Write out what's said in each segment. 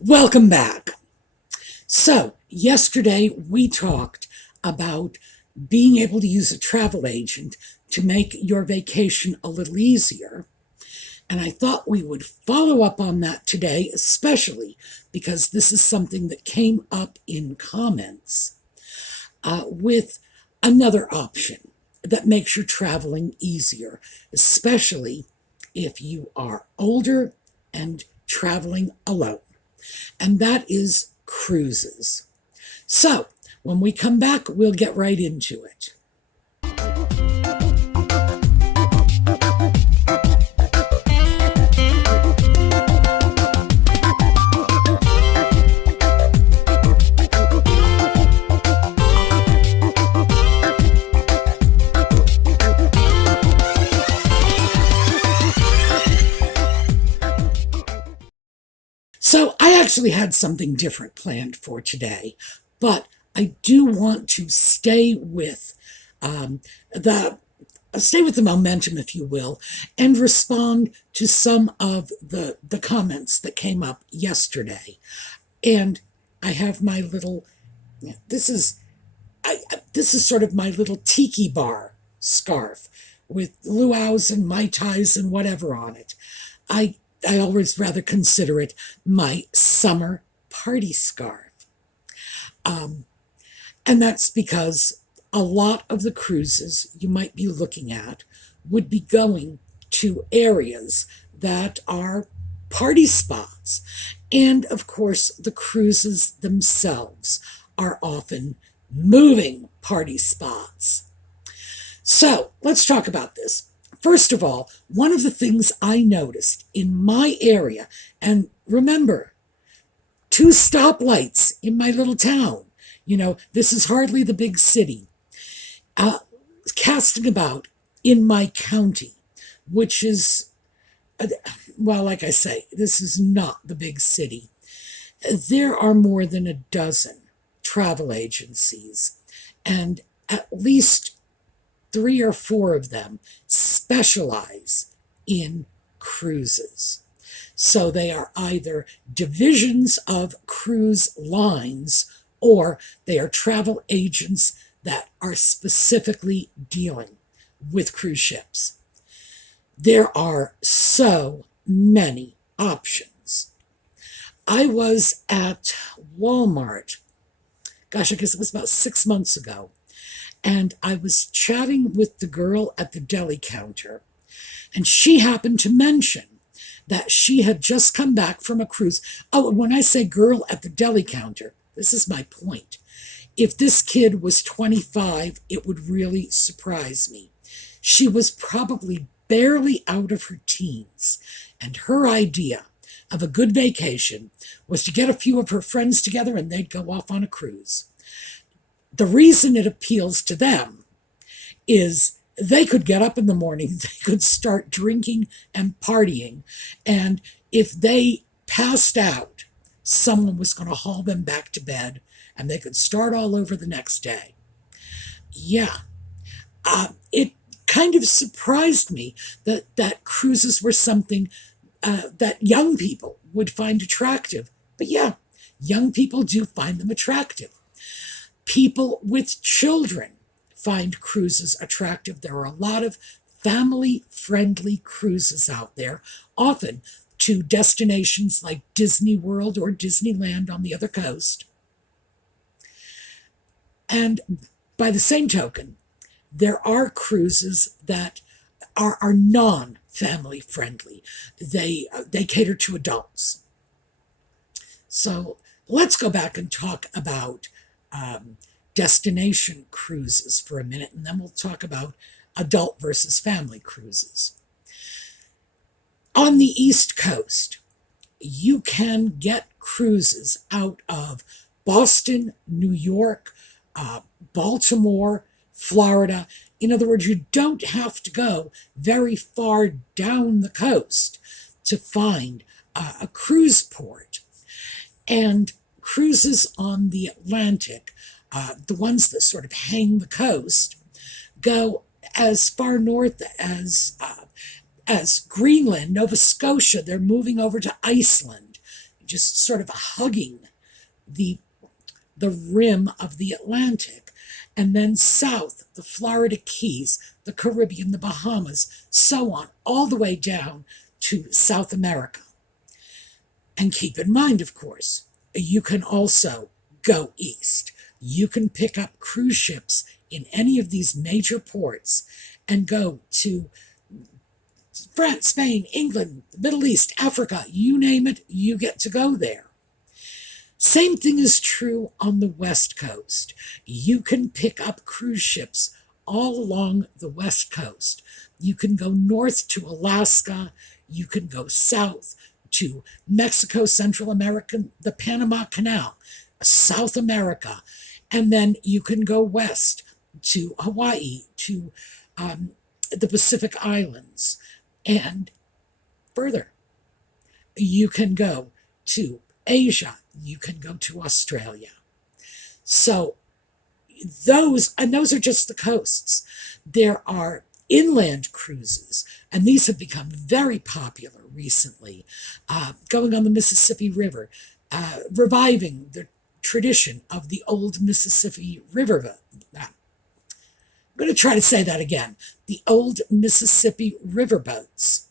Welcome back. So, yesterday we talked about being able to use a travel agent to make your vacation a little easier. And I thought we would follow up on that today, especially because this is something that came up in comments with another option that makes your traveling easier, especially if you are older and traveling alone. And that is cruises. So, when we come back, we'll get right into it. So I actually had something different planned for today, but I do want to stay with the momentum, if you will, and respond to some of the comments that came up yesterday. And I have my little this is this is sort of my little tiki bar scarf with luau's and mai tais and whatever on it. I I always rather consider it my summer party scarf. Um, and that's because a lot of the cruises you might be looking at would be going to areas that are party spots. And of course, the cruises themselves are often moving party spots. So let's talk about this. First of all, one of the things I noticed in my area, and remember, 2 stoplights in my little town. This is hardly the big city. Uh, Casting about in my county, which is, well, like I say, this is not the big city. There are more than a dozen travel agencies, and at least 3 or 4 of them specialize in cruises. So they are either divisions of cruise lines or they are travel agents that are specifically dealing with cruise ships. There are so many options. I was at Walmart, gosh, I guess it was about 6 months ago, and I was chatting with the girl at the deli counter, and she happened to mention that she had just come back from a cruise. Oh, and when I say girl at the deli counter, this is my point. If this kid was 25, it would really surprise me. She was probably barely out of her teens, and her idea of a good vacation was to get a few of her friends together and they'd go off on a cruise. The reason it appeals to them is they could get up in the morning, they could start drinking and partying, and if they passed out, someone was going to haul them back to bed and they could start all over the next day. Yeah, it kind of surprised me that cruises were something that young people would find attractive. But yeah, young people do find them attractive. People with children find cruises attractive. There are a lot of family-friendly cruises out there, often to destinations like Disney World or Disneyland on the other coast. And by the same token, there are cruises that are non-family friendly. They cater to adults. So let's go back and talk about destination cruises for a minute, and then we'll talk about adult versus family cruises. On the East Coast, you can get cruises out of Boston, New York, Baltimore, Florida. In other words, you don't have to go very far down the coast to find a cruise port. And cruises on the Atlantic, the ones that sort of hang the coast, go as far north as Greenland, Nova Scotia. They're moving over to Iceland, just sort of hugging the rim of the Atlantic, and then south, the Florida Keys, the Caribbean, the Bahamas, so on, all the way down to South America. And keep in mind, of course, you can also go east. You can pick up cruise ships in any of these major ports and go to France, Spain, England, the Middle East, Africa, you name it, you get to go there. Same thing is true on the West Coast. You can pick up cruise ships all along the West Coast. You can go north to Alaska. You can go south to Mexico, Central America, the Panama Canal, South America. And then you can go west to Hawaii, to the Pacific Islands, and further. You can go to Asia. You can go to Australia. So those are just the coasts. There are inland cruises, and these have become very popular recently, going on the Mississippi River, reviving the tradition of the old Mississippi River. I'm going to try to say that again. The old Mississippi riverboats.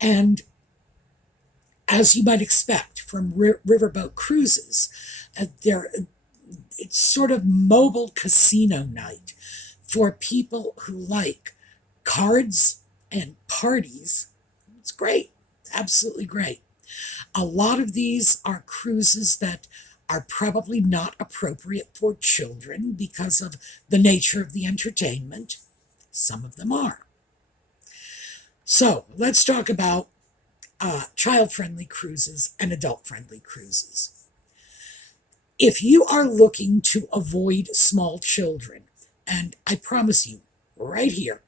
And as you might expect from riverboat cruises, it's sort of mobile casino night for people who like cards and parties. It's great, absolutely great. A lot of these are cruises that are probably not appropriate for children because of the nature of the entertainment. Some of them are. So let's talk about child-friendly cruises and adult-friendly cruises. If you are looking to avoid small children, and I promise you, right here,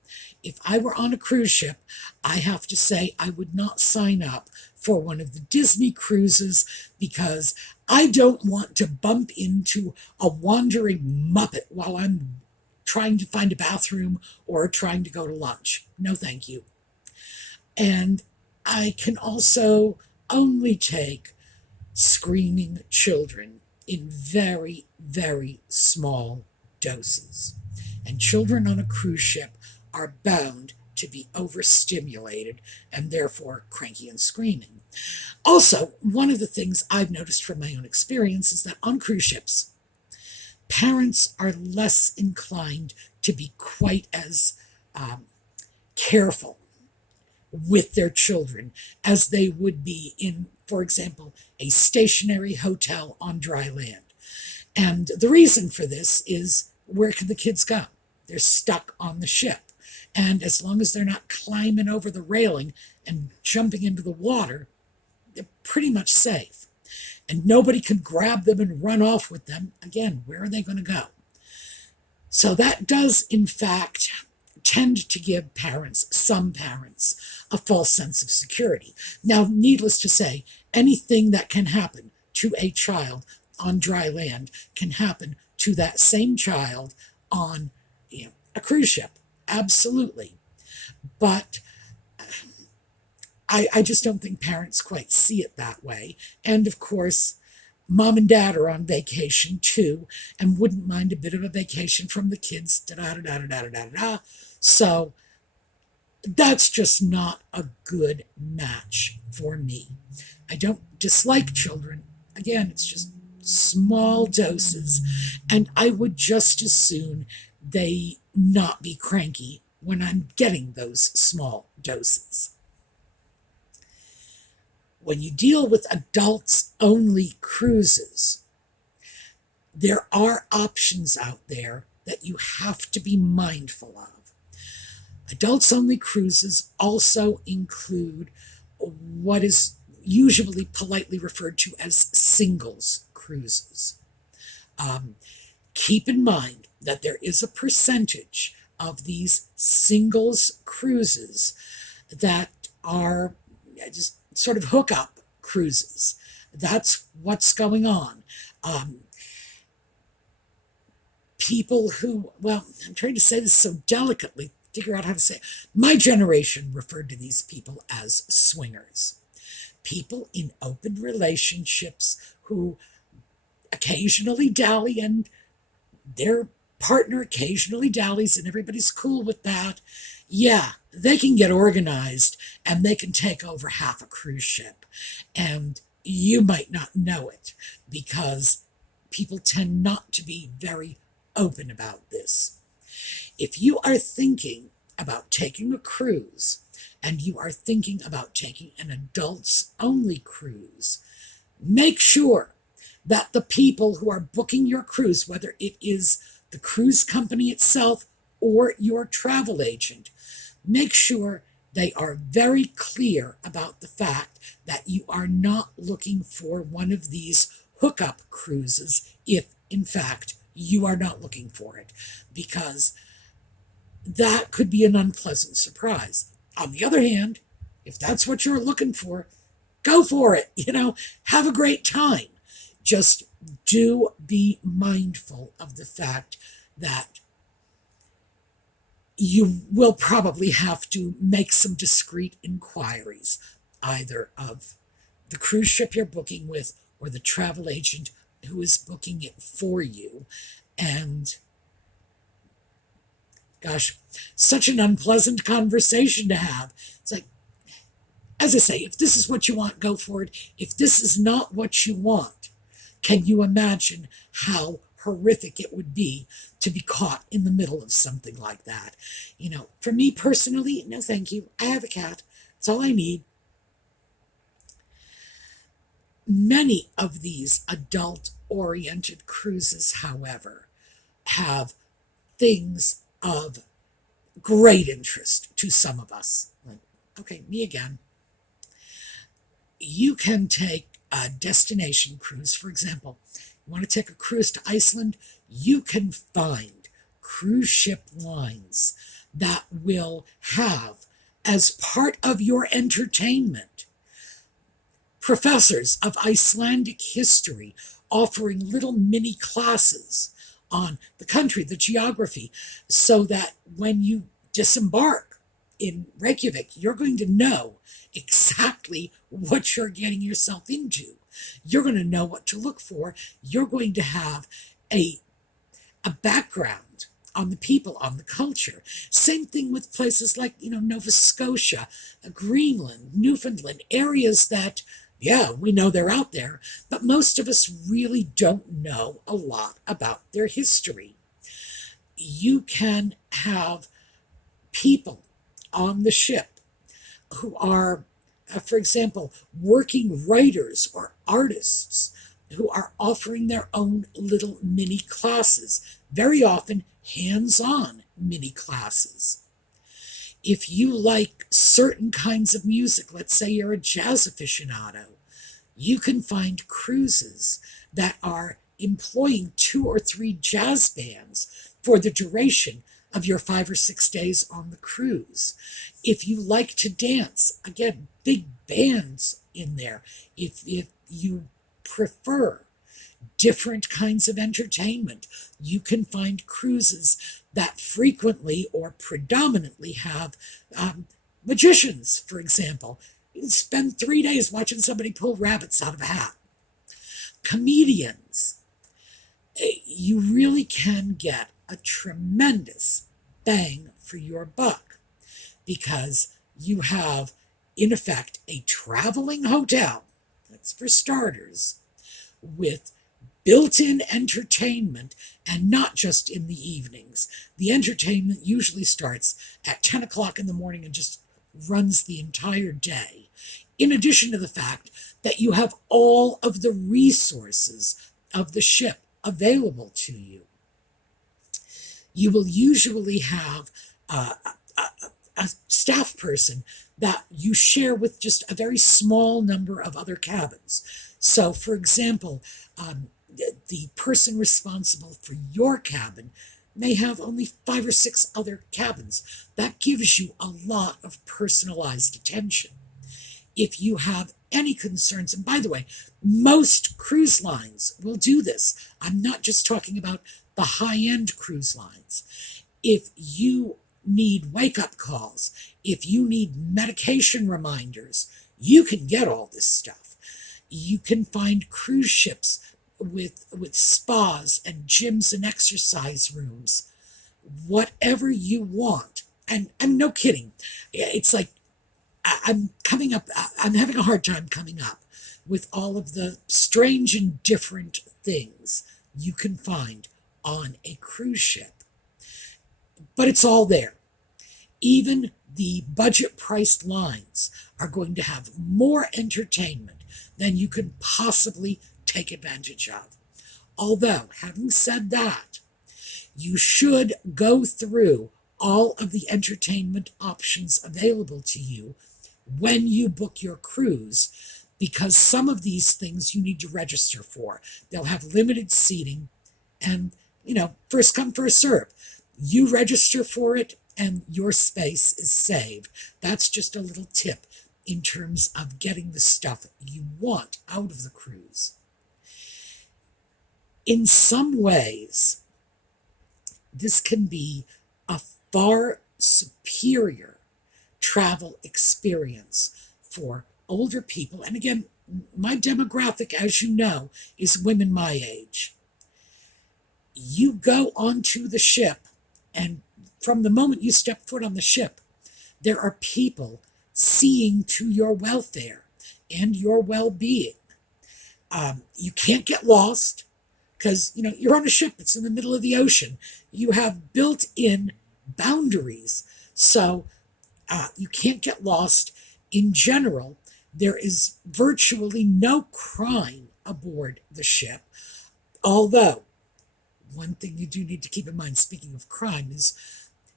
if I were on a cruise ship, I have to say I would not sign up for one of the Disney cruises because I don't want to bump into a wandering Muppet while I'm trying to find a bathroom or trying to go to lunch. No, thank you. And I can also only take screaming children in very, very small doses. And children on a cruise ship are bound to be overstimulated and therefore cranky and screaming. Also, one of the things I've noticed from my own experience is that on cruise ships, parents are less inclined to be quite as careful with their children as they would be in, for example, a stationary hotel on dry land. And the reason for this is, where can the kids go? They're stuck on the ship. And as long as they're not climbing over the railing and jumping into the water, they're pretty much safe. And nobody can grab them and run off with them. Again, where are they going to go? So that does, in fact, tend to give some parents, a false sense of security. Now, needless to say, anything that can happen to a child on dry land can happen to that same child on a cruise ship. Absolutely. But I just don't think parents quite see it that way. And of course, mom and dad are on vacation too and wouldn't mind a bit of a vacation from the kids. So that's just not a good match for me. I don't dislike children. Again, it's just small doses. And I would just as soon they not be cranky when I'm getting those small doses. When you deal with adults-only cruises, there are options out there that you have to be mindful of. Adults-only cruises also include what is usually politely referred to as singles cruises. Keep in mind that there is a percentage of these singles cruises that are just sort of hookup cruises. That's what's going on. People who, well, I'm trying to say this so delicately, figure out how to say it. My generation referred to these people as swingers. people in open relationships who occasionally dally, and their partner occasionally dallies, and everybody's cool with that. Yeah, they can get organized and they can take over half a cruise ship. And you might not know it because people tend not to be very open about this. If you are thinking about taking a cruise and you are thinking about taking an adults only cruise, make sure that the people who are booking your cruise, whether it is the cruise company itself or your travel agent, make sure they are very clear about the fact that you are not looking for one of these hookup cruises if, in fact, you are not looking for it, because that could be an unpleasant surprise. On the other hand, if that's what you're looking for, go for it. Have a great time. Just do be mindful of the fact that you will probably have to make some discreet inquiries, either of the cruise ship you're booking with or the travel agent who is booking it for you. And gosh, such an unpleasant conversation to have. It's like, as I say, if this is what you want, go for it. If this is not what you want, can you imagine how horrific it would be to be caught in the middle of something like that? For me personally, no thank you. I have a cat. That's all I need. Many of these adult-oriented cruises, however, have things of great interest to some of us. Okay, me again. You can take a destination cruise, for example. You want to take a cruise to Iceland, you can find cruise ship lines that will have, as part of your entertainment, professors of Icelandic history offering little mini classes on the country, the geography, so that when you disembark in Reykjavik, you're going to know exactly what you're getting yourself into. You're going to know what to look for. You're going to have a background on the people, on the culture. Same thing with places like, Nova Scotia, Greenland, Newfoundland, areas that, yeah, we know they're out there, but most of us really don't know a lot about their history. You can have people on the ship who are, for example, working writers or artists who are offering their own little mini classes, very often hands-on mini classes. If you like certain kinds of music, let's say you're a jazz aficionado, you can find cruises that are employing 2 or 3 jazz bands for the duration of your 5 or 6 days on the cruise. If you like to dance, again, big bands in there. If you prefer different kinds of entertainment, you can find cruises that frequently or predominantly have magicians, for example. You spend 3 days watching somebody pull rabbits out of a hat. Comedians. You really can get a tremendous bang for your buck because you have, in effect, a traveling hotel, that's for starters, with built-in entertainment, and not just in the evenings. The entertainment usually starts at 10 o'clock in the morning and just runs the entire day, in addition to the fact that you have all of the resources of the ship available to you. You will usually have a staff person that you share with just a very small number of other cabins. So, for example, the person responsible for your cabin may have only 5 or 6 other cabins. That gives you a lot of personalized attention. If you have any concerns, and by the way, most cruise lines will do this. I'm not just talking about the high-end cruise lines. If you need wake-up calls, if you need medication reminders, You can get all this stuff. You can find cruise ships with spas and gyms and exercise rooms, whatever you want. And I'm no kidding. It's like I'm coming up, I'm having a hard time coming up with all of the strange and different things you can find on a cruise ship. But it's all there. Even the budget priced lines are going to have more entertainment than you can possibly take advantage of. Although, having said that, you should go through all of the entertainment options available to you when you book your cruise, because some of these things you need to register for. They'll have limited seating and, first come, first serve. You register for it and your space is saved. That's just a little tip in terms of getting the stuff you want out of the cruise. In some ways, this can be a far superior travel experience for older people. And again, my demographic, as you know, is women my age. You go onto the ship, and from the moment you step foot on the ship, there are people seeing to your welfare and your well-being. You can't get lost because, you're on a ship. It's in the middle of the ocean. You have built-in boundaries. So you can't get lost. In general, there is virtually no crime aboard the ship. Although, one thing you do need to keep in mind, speaking of crime, is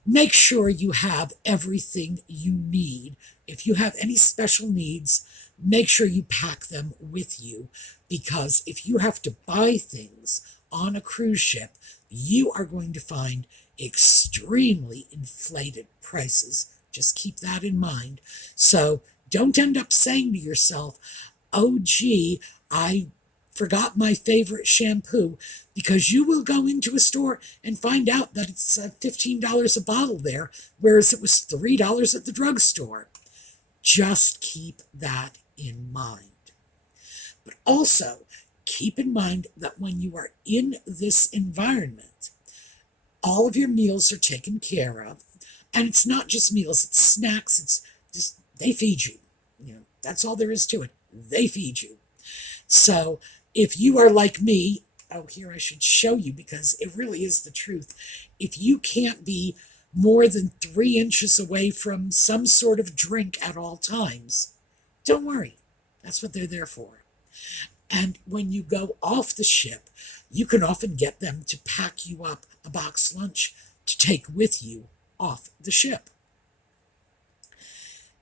make sure you have everything you need. If you have any special needs, make sure you pack them with you, because if you have to buy things on a cruise ship, you are going to find extremely inflated prices. Just keep that in mind. So don't end up saying to yourself, oh, gee, I forgot my favorite shampoo, because you will go into a store and find out that it's $15 a bottle there, whereas it was $3 at the drugstore. Just keep that in mind. But also, keep in mind that when you are in this environment, all of your meals are taken care of. And it's not just meals, it's snacks, it's just, they feed you. That's all there is to it. They feed you. So if you are like me, here I should show you because it really is the truth. If you can't be more than 3 inches away from some sort of drink at all times, don't worry. That's what they're there for. And when you go off the ship, you can often get them to pack you up a box lunch to take with you off the ship.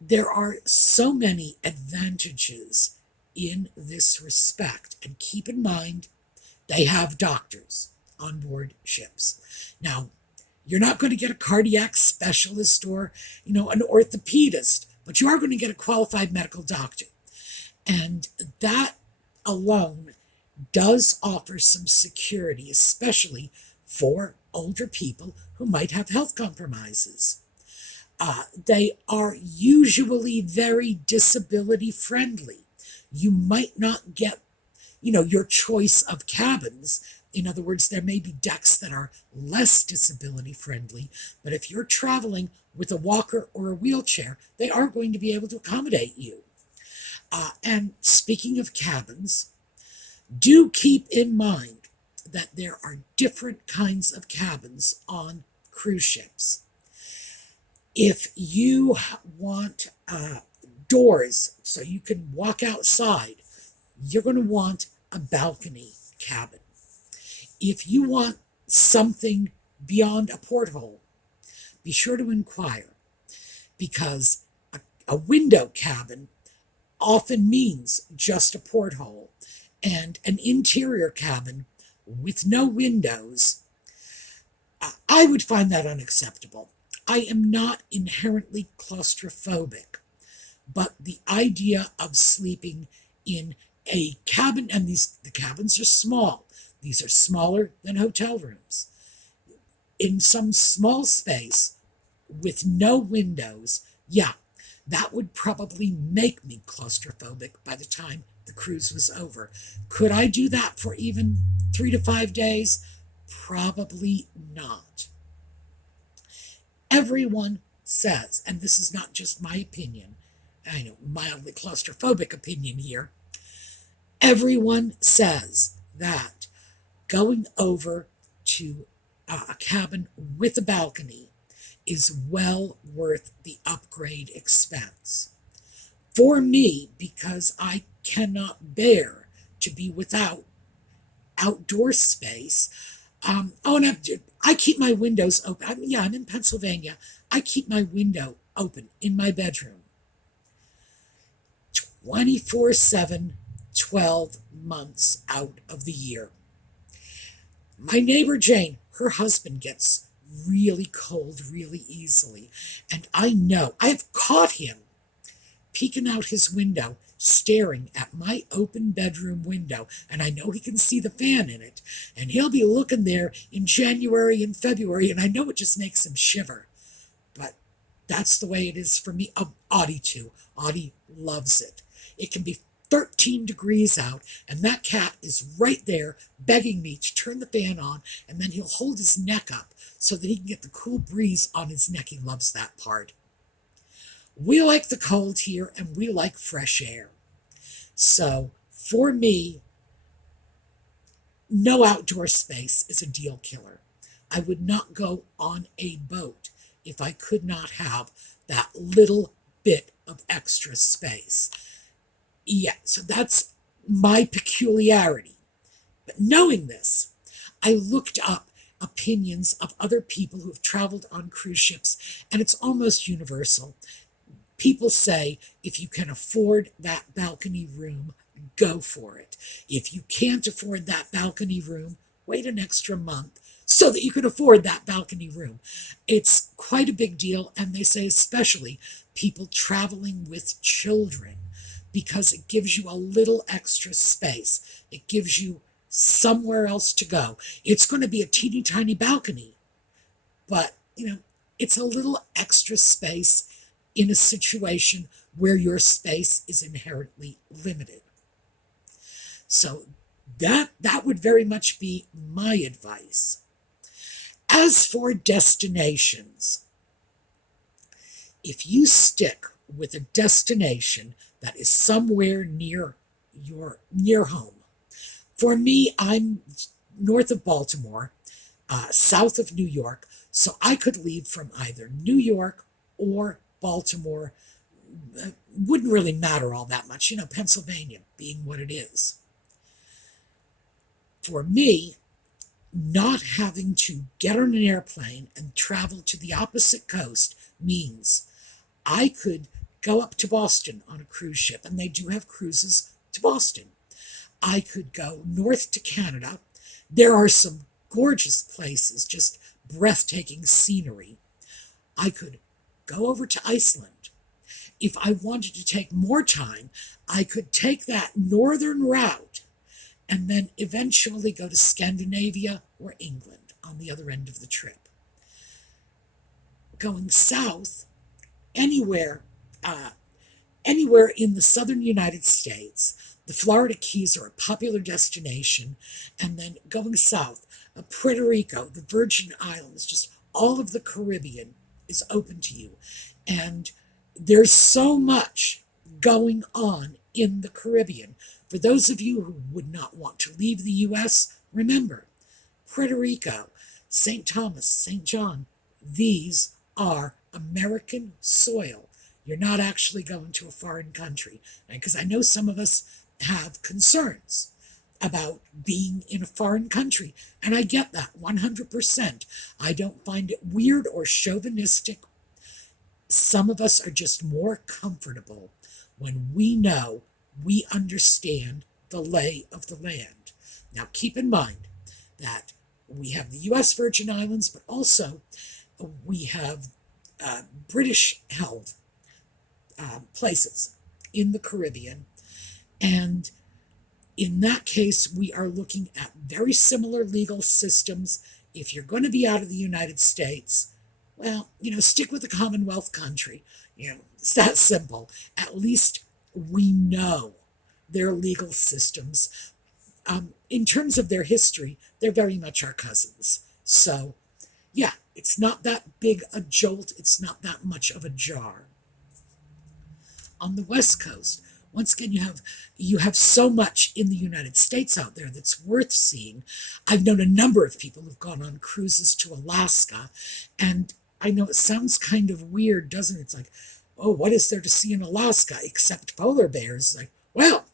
There are so many advantages in this respect. And keep in mind, they have doctors on board ships. Now, you're not going to get a cardiac specialist or, an orthopedist, but you are going to get a qualified medical doctor. And that alone does offer some security, especially for older people who might have health compromises. They are usually very disability friendly. You might not get, your choice of cabins. In other words, there may be decks that are less disability friendly, but if you're traveling with a walker or a wheelchair, they are going to be able to accommodate you. And speaking of cabins, do keep in mind that there are different kinds of cabins on cruise ships. If you want doors so you can walk outside, you're going to want a balcony cabin. If you want something beyond a porthole, be sure to inquire, because a window cabin often means just a porthole, and an interior cabin with no windows, I would find that unacceptable. I am not inherently claustrophobic, but the idea of sleeping in a cabin, and the cabins are small. These are smaller than hotel rooms. In some small space with no windows, That would probably make me claustrophobic by the time the cruise was over. Could I do that for even 3 to 5 days? Probably not. Everyone says, and this is not just my opinion, I know, mildly claustrophobic opinion here, everyone says that going over to a cabin with a balcony is well worth the upgrade expense. For me, because I cannot bear to be without outdoor space. And I keep my windows open. I'm in Pennsylvania. I keep my window open in my bedroom 24/7, 12 months out of the year. My neighbor Jane, her husband gets really cold really easily. And I know, I have caught him peeking out his window, staring at my open bedroom window, and I know he can see the fan in it, and he'll be looking there in January and February, and I know it just makes him shiver. But that's the way it is for me. Audie too. Audie loves it. It can be 13 degrees out, and that cat is right there begging me to turn the fan on, and then he'll hold his neck up so that he can get the cool breeze on his neck. He loves that part. We like the cold here, and we like fresh air. So for me, no outdoor space is a deal killer. I would not go on a boat if I could not have that little bit of extra space. Yeah, so that's my peculiarity. But knowing this, I looked up opinions of other people who have traveled on cruise ships, and it's almost universal. People say if you can afford that balcony room, go for it. If you can't afford that balcony room, wait an extra month so that you can afford that balcony room. It's quite a big deal, and they say especially people traveling with children, because it gives you a little extra space. It gives you somewhere else to go. It's going to be a teeny tiny balcony, but it's a little extra space in a situation where your space is inherently limited. So that would very much be my advice. As for destinations, if you stick with a destination that is somewhere near your home. For me, I'm north of Baltimore, south of New York, so I could leave from either New York or Baltimore. Wouldn't really matter all that much, Pennsylvania being what it is. For me, not having to get on an airplane and travel to the opposite coast means I could go up to Boston on a cruise ship, and they do have cruises to Boston. I could go north to Canada. There are some gorgeous places, just breathtaking scenery. I could go over to Iceland. If I wanted to take more time, I could take that northern route and then eventually go to Scandinavia or England on the other end of the trip. Going south, anywhere in the southern United States, the Florida Keys are a popular destination, and then going south, Puerto Rico, the Virgin Islands, just all of the Caribbean is open to you. And there's so much going on in the Caribbean. For those of you who would not want to leave the U.S., remember, Puerto Rico, St. Thomas, St. John, these are American soil. You're not actually going to a foreign country. Because I know some of us have concerns about being in a foreign country, and I get that 100%. I don't find it weird or chauvinistic. Some of us are just more comfortable when we know we understand the lay of the land. Now, keep in mind that we have the U.S. Virgin Islands, but also we have British-held places in the Caribbean. And in that case, we are looking at very similar legal systems. If you're going to be out of the United States, Well, stick with the Commonwealth country. It's that simple. At least we know their legal systems. In terms of their history, they're very much our cousins. So, yeah, it's not that big a jolt. It's not that much of a jar. On the West Coast, once again, you have so much in the United States out there that's worth seeing. I've known a number of people who've gone on cruises to Alaska, and I know it sounds kind of weird, doesn't it? It's like, oh, what is there to see in Alaska except polar bears? Like, well,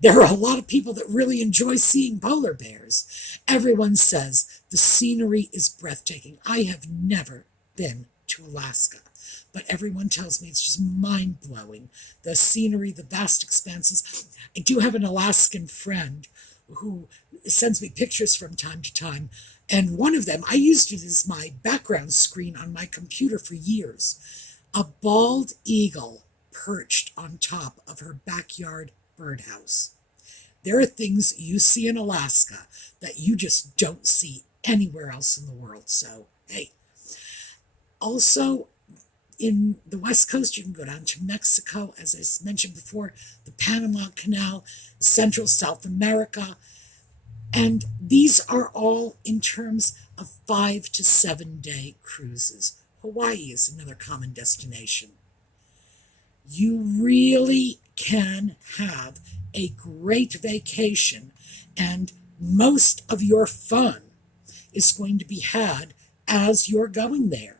there are a lot of people that really enjoy seeing polar bears. Everyone says the scenery is breathtaking. I have never been to Alaska, but everyone tells me it's just mind-blowing. The scenery, the vast expanses. I do have an Alaskan friend who sends me pictures from time to time, and one of them, I used it as my background screen on my computer for years. A bald eagle perched on top of her backyard birdhouse. There are things you see in Alaska that you just don't see anywhere else in the world. So, hey. Also, in the West Coast, you can go down to Mexico, as I mentioned before, the Panama Canal, Central South America. And these are all in terms of 5 to 7 day cruises. Hawaii is another common destination. You really can have a great vacation, and most of your fun is going to be had as you're going there.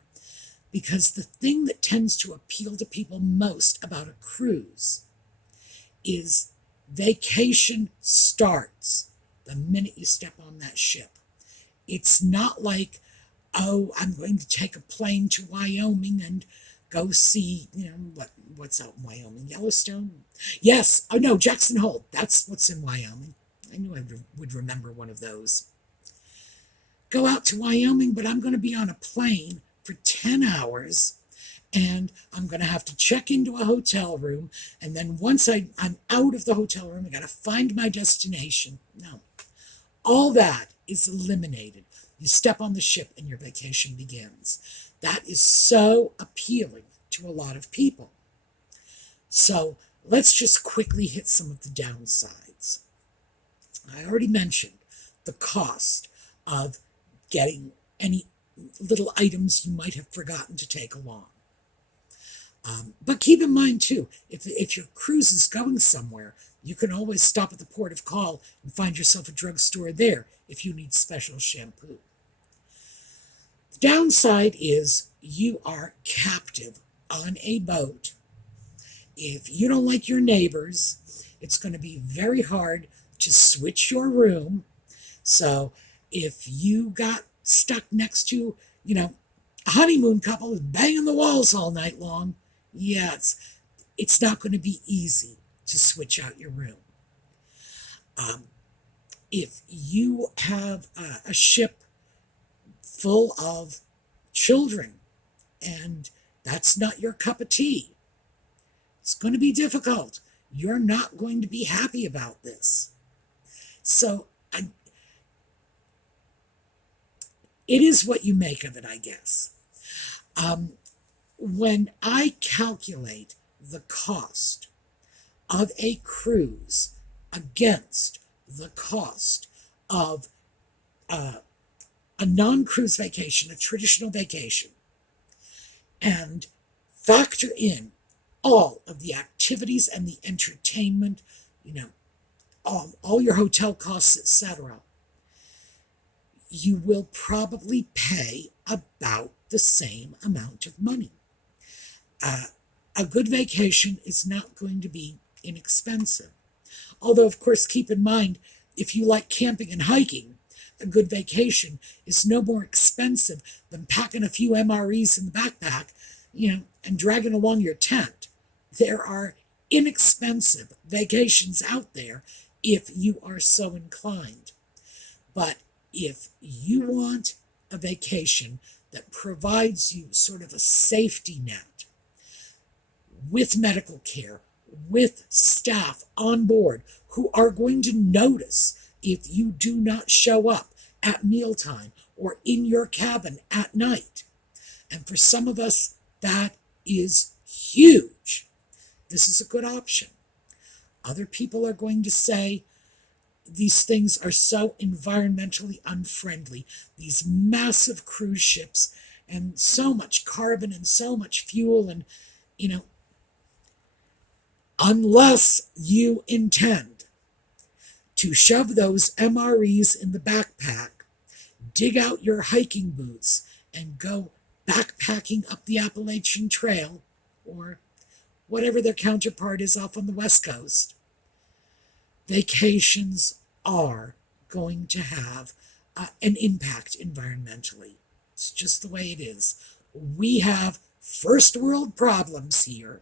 Because the thing that tends to appeal to people most about a cruise is vacation starts the minute you step on that ship. It's not like, oh, I'm going to take a plane to Wyoming and go see, what's out in Wyoming? Yellowstone? Yes. Oh, no, Jackson Hole. That's what's in Wyoming. I knew I would remember one of those. Go out to Wyoming, but I'm going to be on a plane for 10 hours, and I'm going to have to check into a hotel room, and then once I'm out of the hotel room, I got to find my destination. No. All that is eliminated. You step on the ship and your vacation begins. That is so appealing to a lot of people. So let's just quickly hit some of the downsides. I already mentioned the cost of getting any little items you might have forgotten to take along. But keep in mind, too, if your cruise is going somewhere, you can always stop at the port of call and find yourself a drugstore there if you need special shampoo. The downside is you are captive on a boat. If you don't like your neighbors, it's going to be very hard to switch your room. So if you got stuck next to, a honeymoon couple who's banging the walls all night long, yeah, it's not going to be easy to switch out your room. If you have a ship full of children and that's not your cup of tea, it's going to be difficult. You're not going to be happy about this. So it is what you make of it, I guess. When I calculate the cost of a cruise against the cost of a non-cruise vacation, a traditional vacation, and factor in all of the activities and the entertainment, all your hotel costs, etc., you will probably pay about the same amount of money. A good vacation is not going to be inexpensive. Although, of course, keep in mind, if you like camping and hiking, a good vacation is no more expensive than packing a few MREs in the backpack, and dragging along your tent. There are inexpensive vacations out there if you are so inclined. But if you want a vacation that provides you sort of a safety net with medical care, with staff on board who are going to notice if you do not show up at mealtime or in your cabin at night, And for some of us, that is huge. This is a good option. Other people are going to say these things are so environmentally unfriendly, these massive cruise ships, and so much carbon and so much fuel, and, unless you intend to shove those MREs in the backpack, dig out your hiking boots, and go backpacking up the Appalachian Trail, or whatever their counterpart is off on the West Coast, vacations are going to have an impact environmentally. It's just the way it is. We have first world problems here,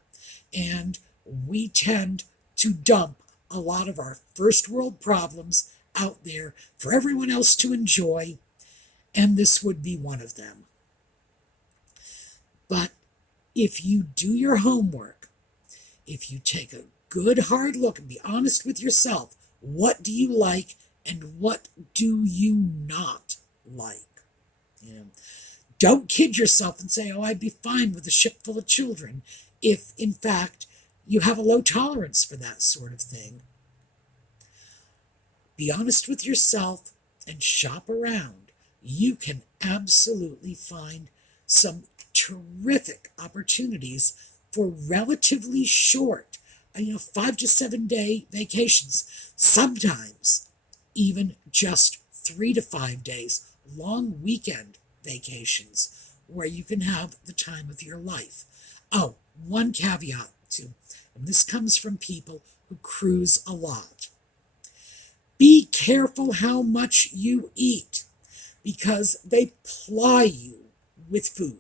and we tend to dump a lot of our first world problems out there for everyone else to enjoy, and this would be one of them. But if you do your homework, if you take a good hard look and be honest with yourself, what do you like and what do you not like? Don't kid yourself and say, oh, I'd be fine with a ship full of children, if in fact you have a low tolerance for that sort of thing. Be honest with yourself and shop around. You can absolutely find some terrific opportunities for relatively short, 5 to 7 day vacations, sometimes even just 3 to 5 days, long weekend vacations where you can have the time of your life. Oh, one caveat too, and this comes from people who cruise a lot. Be careful how much you eat, because they ply you with food.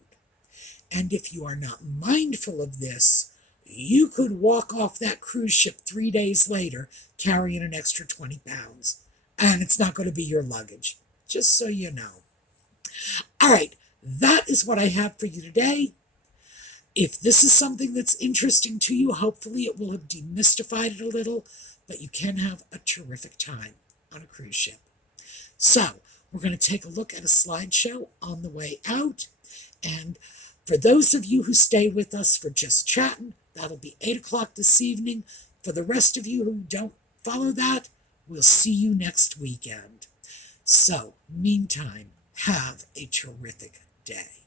And if you are not mindful of this, you could walk off that cruise ship 3 days later carrying an extra 20 pounds. And it's not going to be your luggage, just so you know. All right, that is what I have for you today. If this is something that's interesting to you, hopefully it will have demystified it a little, but you can have a terrific time on a cruise ship. So, we're going to take a look at a slideshow on the way out. And for those of you who stay with us for Just Chatting, that'll be 8 o'clock this evening. For the rest of you who don't follow that, we'll see you next weekend. So, meantime, have a terrific day.